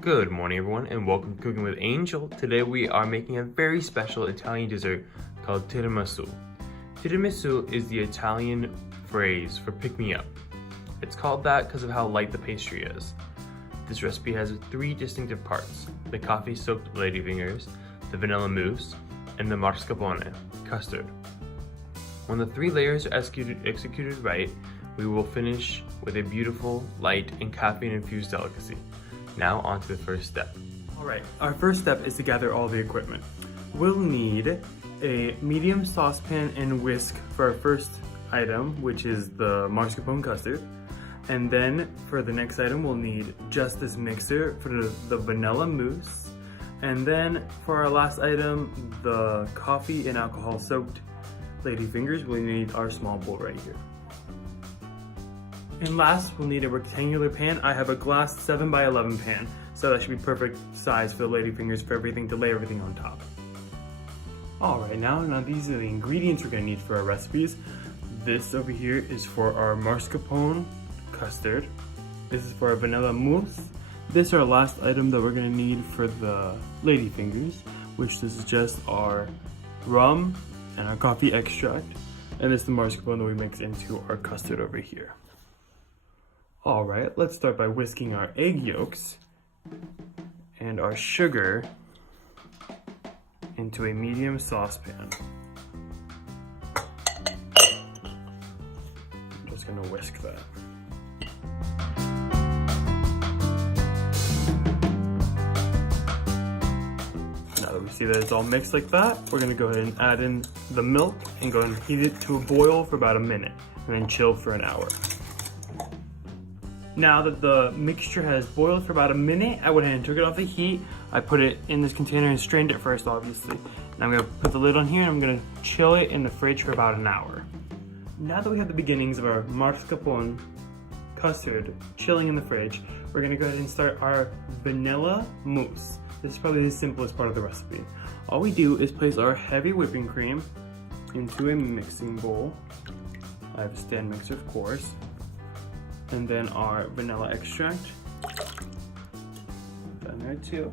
Good morning everyone and welcome to Cooking with Angel. Today we are making a very special Italian dessert called tiramisu. Tiramisu is the Italian phrase for pick me up. It's called that because of how light the pastry is. This recipe has three distinctive parts: the coffee soaked ladyfingers, the vanilla mousse, and the mascarpone, custard. When the three layers are executed right, we will finish with a beautiful, light, and caffeine-infused delicacy. Now on to the first step. Alright, our first step is to gather all the equipment. We'll need a medium saucepan and whisk for our first item, which is the mascarpone custard. And then for the next item, we'll need just this mixer for the vanilla mousse. And then for our last item, the coffee and alcohol soaked ladyfingers, we'll need our small bowl right here. And last, we'll need a rectangular pan. I have a glass 7x11 pan, so that should be perfect size for the ladyfingers for everything, to lay everything on top. Alright, now these are the ingredients we're gonna need for our recipes. This over here is for our mascarpone custard. This is for our vanilla mousse. This is our last item that we're gonna need for the ladyfingers, which this is just our rum and our coffee extract. And this is the mascarpone that we mix into our custard over here. Alright, let's start by whisking our egg yolks and our sugar into a medium saucepan. I'm just gonna whisk that. Now that we see that it's all mixed like that, we're gonna go ahead and add in the milk and go ahead and heat it to a boil for about a minute and then chill for an hour. Now that the mixture has boiled for about a minute, I went ahead and took it off the heat. I put it in this container and strained it first, obviously. Now I'm gonna put the lid on here and I'm gonna chill it in the fridge for about an hour. Now that we have the beginnings of our mascarpone custard chilling in the fridge, we're gonna go ahead and start our vanilla mousse. This is probably the simplest part of the recipe. All we do is place our heavy whipping cream into a mixing bowl. I have a stand mixer, of course. And then our vanilla extract, done there too.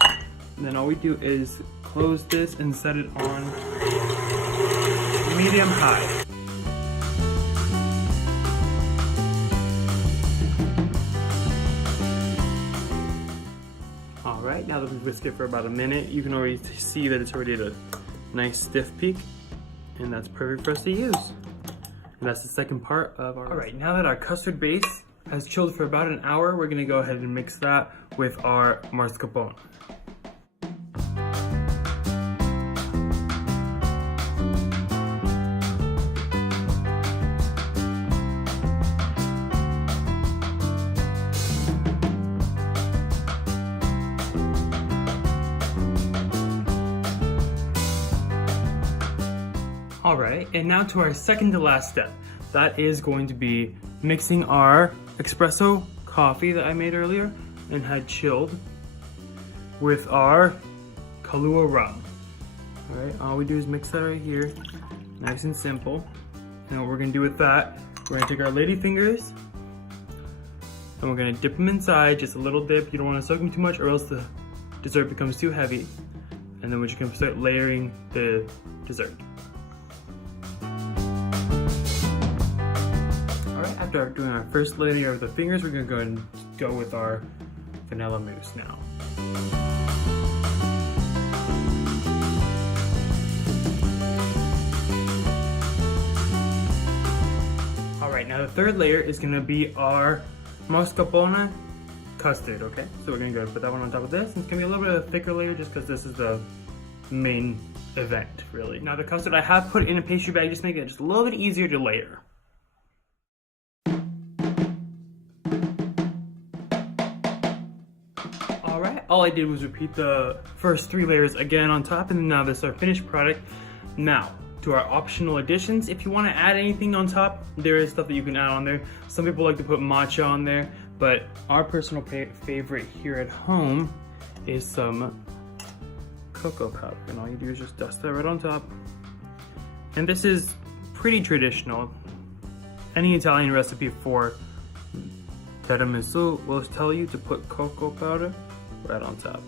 And then all we do is close this and set it on medium high. All right, now that we've whisked it for about a minute, you can already see that it's already at a nice stiff peak, and that's perfect for us to use. And that's the second part of our recipe. Alright, now that our custard base has chilled for about an hour, we're gonna go ahead and mix that with our mascarpone. Alright, and now to our second to last step. That is going to be mixing our espresso coffee that I made earlier and had chilled with our Kahlua rum. Alright, all we do is mix that right here, nice and simple. And what we're going to do with that, we're going to take our ladyfingers and we're going to dip them inside, just a little dip. You don't want to soak them too much or else the dessert becomes too heavy. And then we're just going to start layering the dessert. After doing our first layer of the fingers, we're going to go with our vanilla mousse now. Alright, now the third layer is going to be our mascarpone custard, okay? So we're going to go and put that one on top of this. And it's going to be a little bit of a thicker layer just because this is the main event, really. Now the custard I have put in a pastry bag, just make it just a little bit easier to layer. Alright, all I did was repeat the first three layers again on top, and then now this is our finished product. Now, to our optional additions, if you want to add anything on top, there is stuff that you can add on there. Some people like to put matcha on there, but our personal favorite here at home is some cocoa powder, and all you do is just dust that right on top. And this is pretty traditional. Any Italian recipe for Tiramisu will tell you to put cocoa powder right on top.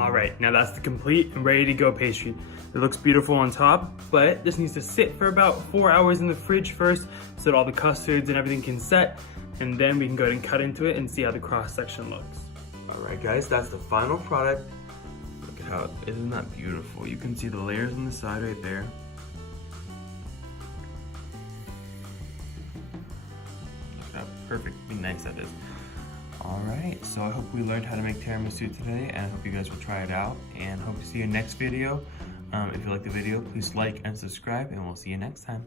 Alright, now that's the complete and ready to go pastry. It looks beautiful on top, but this needs to sit for about 4 hours in the fridge first so that all the custards and everything can set, and then we can go ahead and cut into it and see how the cross section looks. Alright guys, that's the final product. Look at how, isn't that beautiful? You can see the layers on the side right there. Look at how perfectly nice that is. Alright, so I hope we learned how to make tiramisu today, and I hope you guys will try it out, and hope to see you next video. If you like the video, please like and subscribe, and we'll see you next time.